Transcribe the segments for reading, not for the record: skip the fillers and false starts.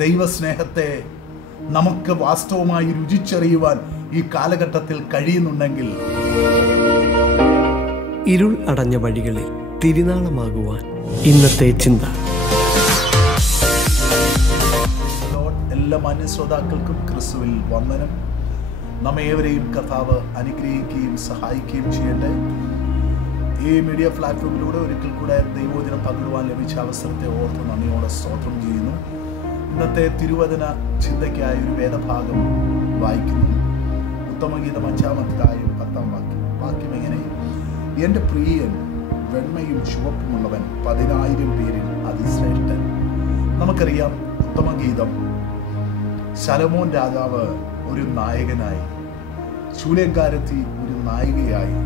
ദൈവസ്നേഹത്തെ നമുക്ക് വാസ്തവമായി രുചിച്ചറിയുവാൻ ഈ കാലഘട്ടത്തിൽ കഴിയുന്നുണ്ടെങ്കിൽ, ഇരുൾ അടഞ്ഞ വഴികളിൽ തിരുനാളമാകുവാൻ ഇന്നത്തെ ചിന്ത. എല്ലാ മാന്യ ശ്രോതാക്കൾക്കും ക്രിസ്തുവിൽ വന്ദനം. നമ്മേവരെയും കർത്താവ് അനുഗ്രഹിക്കുകയും സഹായിക്കുകയും ചെയ്യട്ടെ. ഈ മീഡിയ പ്ലാറ്റ്ഫോമിലൂടെ ഒരിക്കൽ കൂടെ ദൈവവചനം പങ്കിടുവാൻ ലഭിച്ച അവസരത്തെ ഓർത്ത് നന്ദിയോടെ സ്തോത്രം ചെയ്യുന്നു. ഇന്നത്തെ തിരുവചന ചിന്തയ്ക്കായി ഒരു വേദഭാഗം വായിക്കുന്നു. ഉത്തമഗീതം 5-ാം അധ്യായം 10-ാം വാക്യം എങ്ങനെ: എൻ്റെ പ്രിയൻ വെണ്മയും ചുവപ്പുമുള്ളവൻ 10,000 പേരിൽ അതിശ്രേഷ്ഠൻ. നമുക്കറിയാം, ഉത്തമഗീതം ശലോമോൻ രാജാവ് ഒരു നായകനായി, ശൂലേംകാരത്തി ഒരു നായികയായി,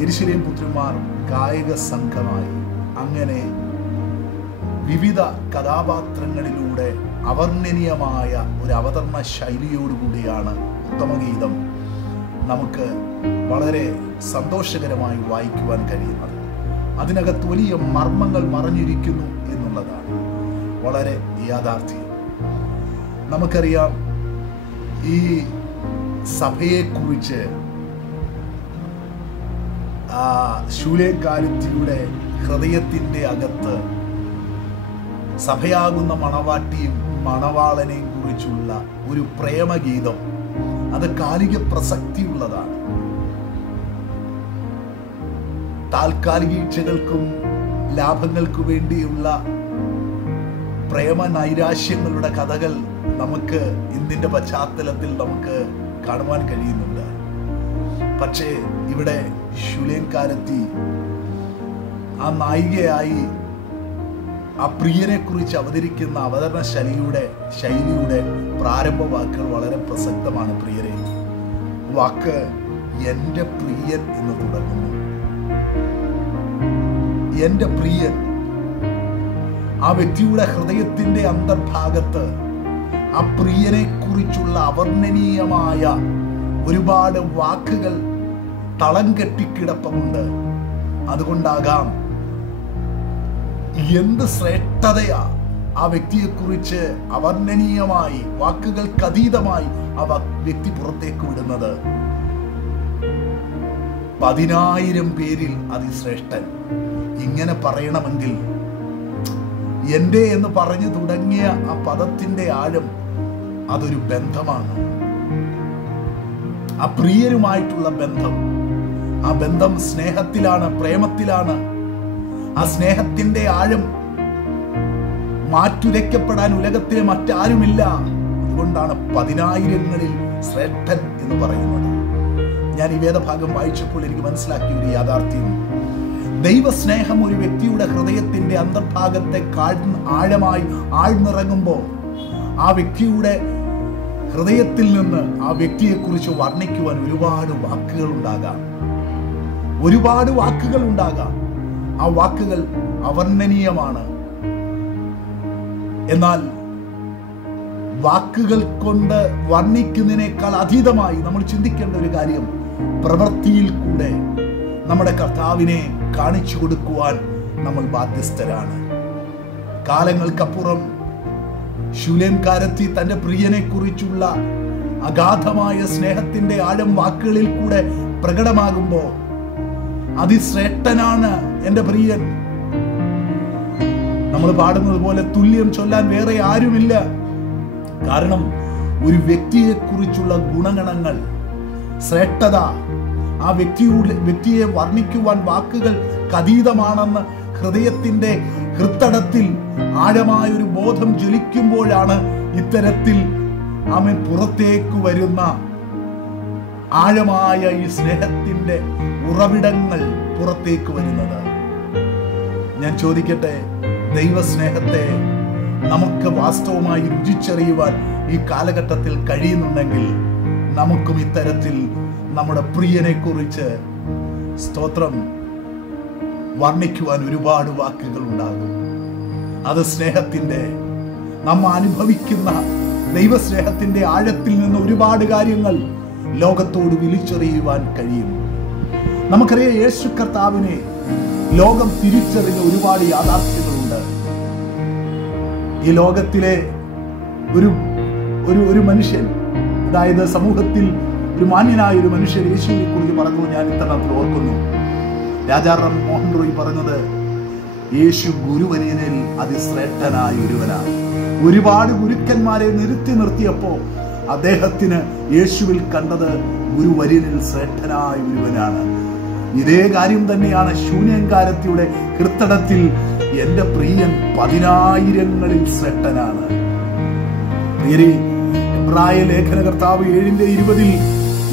യെരൂശലേം പുത്രിമാർ ഗായക സംഘമായി, അങ്ങനെ വിവിധ കഥാപാത്രങ്ങളിലൂടെ അവർണ്ണനീയമായ ഒരു അവതരണ ശൈലിയോടുകൂടിയാണ് ഉത്തമഗീതം നമുക്ക് വളരെ സന്തോഷകരമായി വായിക്കുവാൻ കഴിയുന്നത്. അതിനകത്ത് വലിയ മർമ്മങ്ങൾ മറഞ്ഞിരിക്കുന്നു എന്നുള്ളതാണ് വളരെ യാഥാർത്ഥ്യം. നമുക്കറിയാം, ഈ സഭയെക്കുറിച്ച് ശൂലേംകാരത്തിയുടെ ഹൃദയത്തിൻ്റെ അകത്ത് സഭയാകുന്ന മണവാട്ടിയും മണവാളനെയും കുറിച്ചുള്ള ഒരു പ്രേമഗീതം, അത് കാലിക പ്രസക്തിയുള്ളതാണ്. താൽക്കാലിക ഇച്ഛകൾക്കും ലാഭങ്ങൾക്കു വേണ്ടിയുള്ള പ്രേമ നൈരാശ്യങ്ങളുടെ കഥകൾ നമുക്ക് ഇന്നിൻ്റെ പശ്ചാത്തലത്തിൽ നമുക്ക് കാണുവാൻ കഴിയുന്നുണ്ട്. പക്ഷേ ഇവിടെ ശൂലേംകാരത്തി ആ നായികയായി ആ പ്രിയനെ കുറിച്ച് അവതരിക്കുന്ന അവതരണ ശൈലിയുടെ പ്രാരംഭ വാക്കുകൾ വളരെ പ്രസക്തമാണ്. പ്രിയരെ, വാക്ക് എൻ്റെ പ്രിയൻ എന്ന് തുടങ്ങുന്നു. എൻ്റെ പ്രിയൻ, ആ വ്യക്തിയുടെ ഹൃദയത്തിൻ്റെ അന്തർഭാഗത്ത് ആ പ്രിയനെ കുറിച്ചുള്ള അവർണ്ണനീയമായ ഒരുപാട് വാക്കുകൾ തളം കെട്ടിക്കിടപ്പുണ്ട്. അതുകൊണ്ടാകാം എന്ത് ശ്രേഷ്ഠതയാ ആ വ്യക്തിയെക്കുറിച്ച് അവർണ്ണനീയമായി, വാക്കുകൾക്കതീതമായി ആ വ്യക്തി പുറത്തേക്ക് വിടുന്നത്. 10,000 പേരിൽ അതിശ്രേഷ്ഠൻ. ഇങ്ങനെ പറയണമെങ്കിൽ എൻ്റെ എന്ന് പറഞ്ഞു തുടങ്ങിയ ആ പദത്തിൻ്റെ ആഴം അതൊരു ബന്ധമാണ്. ആ പ്രിയരുമായിട്ടുള്ള ബന്ധം, ആ ബന്ധം സ്നേഹത്തിലാണ്, പ്രേമത്തിലാണ്. ആ സ്നേഹത്തിൻ്റെ ആഴം മാറ്റുരയ്ക്കപ്പെടാൻ ഉലകത്തിലെ മറ്റാരുമില്ല. അതുകൊണ്ടാണ് 10,000-ങ്ങളിൽ ശ്രേഷ്ഠൻ എന്ന് പറയുന്നത്. ഞാൻ ഈ വേദഭാഗം വായിച്ചപ്പോൾ എനിക്ക് മനസ്സിലാക്കിയ ഒരു യാഥാർത്ഥ്യം, ദൈവസ്നേഹം ഒരു വ്യക്തിയുടെ ഹൃദയത്തിൻ്റെ അന്തർഭാഗത്തെ ആഴമായി ആഴ്ന്നിറങ്ങുമ്പോൾ ആ വ്യക്തിയുടെ ഹൃദയത്തിൽ നിന്ന് ആ വ്യക്തിയെക്കുറിച്ച് വർണ്ണിക്കുവാൻ ഒരുപാട് വാക്കുകൾ ഉണ്ടാകാം. ആ വാക്കുകൾ അവർണ്ണനീയമാണ്. എന്നാൽ വാക്കുകൾ കൊണ്ട് വർണ്ണിക്കുന്നതിനേക്കാൾ അതീതമായി നമ്മൾ ചിന്തിക്കേണ്ട ഒരു കാര്യം, പ്രവൃത്തിയിൽ കൂടെ നമ്മുടെ കർത്താവിനെ കാണിച്ചു കൊടുക്കുവാൻ നമ്മൾ ബാധ്യസ്ഥരാണ്. കാലങ്ങൾക്കപ്പുറം ശൂലേംകാരത്തി തൻ്റെ പ്രിയനെ കുറിച്ചുള്ള അഗാധമായ സ്നേഹത്തിൻ്റെ ആഴം വാക്കുകളിൽ കൂടെ പ്രകടമാകുമ്പോൾ, അതിശ്രേഷ്ഠനാണ് എൻ്റെ പ്രിയൻ. നമ്മൾ പാടുന്നത് പോലെ തുല്യം ചൊല്ലാൻ വേറെ ആരുമില്ല. കാരണം ഒരു വ്യക്തിയെക്കുറിച്ചുള്ള ഗുണഗണങ്ങൾ, ശ്രേഷ്ഠത, ആ വ്യക്തിയെ വർണ്ണിക്കുവാൻ വാക്കുകൾ അതീതമാണെന്ന് ഹൃദയത്തിൻ്റെ ഹൃത്തടത്തിൽ ആഴമായൊരു ബോധം ജ്വലിക്കുമ്പോഴാണ് ഇത്തരത്തിൽ അവൻ പുറത്തേക്ക് വരുന്ന ആഴമായ ഈ സ്നേഹത്തിൻ്റെ ഉറവിടങ്ങൾ പുറത്തേക്ക് വരുന്നത്. ഞാൻ ചോദിക്കട്ടെ, ദൈവസ്നേഹത്തെ നമുക്ക് വാസ്തവമായി രുചിച്ചറിയുവാൻ ഈ കാലഘട്ടത്തിൽ കഴിയുന്നുണ്ടെങ്കിൽ, നമുക്കും ഇത്തരത്തിൽ നമ്മുടെ പ്രിയനെ കുറിച്ച് സ്തോത്രം വർണ്ണിക്കുവാൻ ഒരുപാട് വാക്കുകൾ ഉണ്ടാകും. അത് സ്നേഹത്തിൻ്റെ, നമ്മ അനുഭവിക്കുന്ന ദൈവസ്നേഹത്തിൻ്റെ ആഴത്തിൽ നിന്ന് ഒരുപാട് കാര്യങ്ങൾ ലോകത്തോട് വിളിച്ചറിയുവാൻ കഴിയും. നമുക്കറിയാം, യേശു കർത്താവിനെ ലോകം തിരിച്ചറിഞ്ഞ ഒരുപാട് യാഥാർത്ഥ്യങ്ങളുണ്ട്. ഈ ലോകത്തിലെ ഒരു ഒരു ഒരു മനുഷ്യൻ, അതായത് സമൂഹത്തിൽ ഒരു മാന്യനായ ഒരു മനുഷ്യൻ യേശുവിനെ കുറിച്ച് പറഞ്ഞു. ഞാൻ ഇത്തരണത്തിൽ ഓർക്കുന്നു, രാജാറാം മോഹൻ റോയ് പറഞ്ഞത്, യേശു ഗുരുവര്യനിൽ അതിശ്രേഷ്ഠനായ ഒരുവനാണ്. ഒരുപാട് ഗുരുക്കന്മാരെ നിർത്തിയപ്പോ അദ്ദേഹത്തിന് യേശുവിൽ കണ്ടത് ഗുരുവര്യനിൽ ശ്രേഷ്ഠനായ ഒരുവനാണ്. ഇതേ കാര്യം തന്നെയാണ് ശൂന്യങ്കാരത്തിയുടെ ഹൃത്തടത്തിൽ, എന്റെ പ്രിയൻ 10,000ങ്ങളിൽ ശ്രേഷ്ഠനാണ്. പ്രിയരെ, എബ്രായ ലേഖനകർത്താവ് 7:20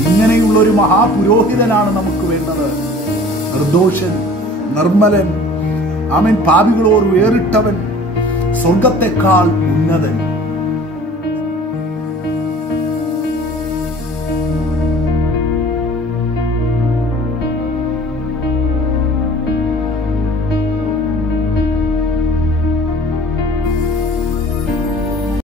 ഇങ്ങനെയുള്ള ഒരു മഹാപുരോഹിതനാണ് നമുക്ക് വേണ്ടത്. നിർദോഷൻ, നിർമ്മലൻ, അവൻ പാപികളോട് വേറിട്ടവൻ, സ്വർഗത്തെക്കാൾ ഉന്നതൻ.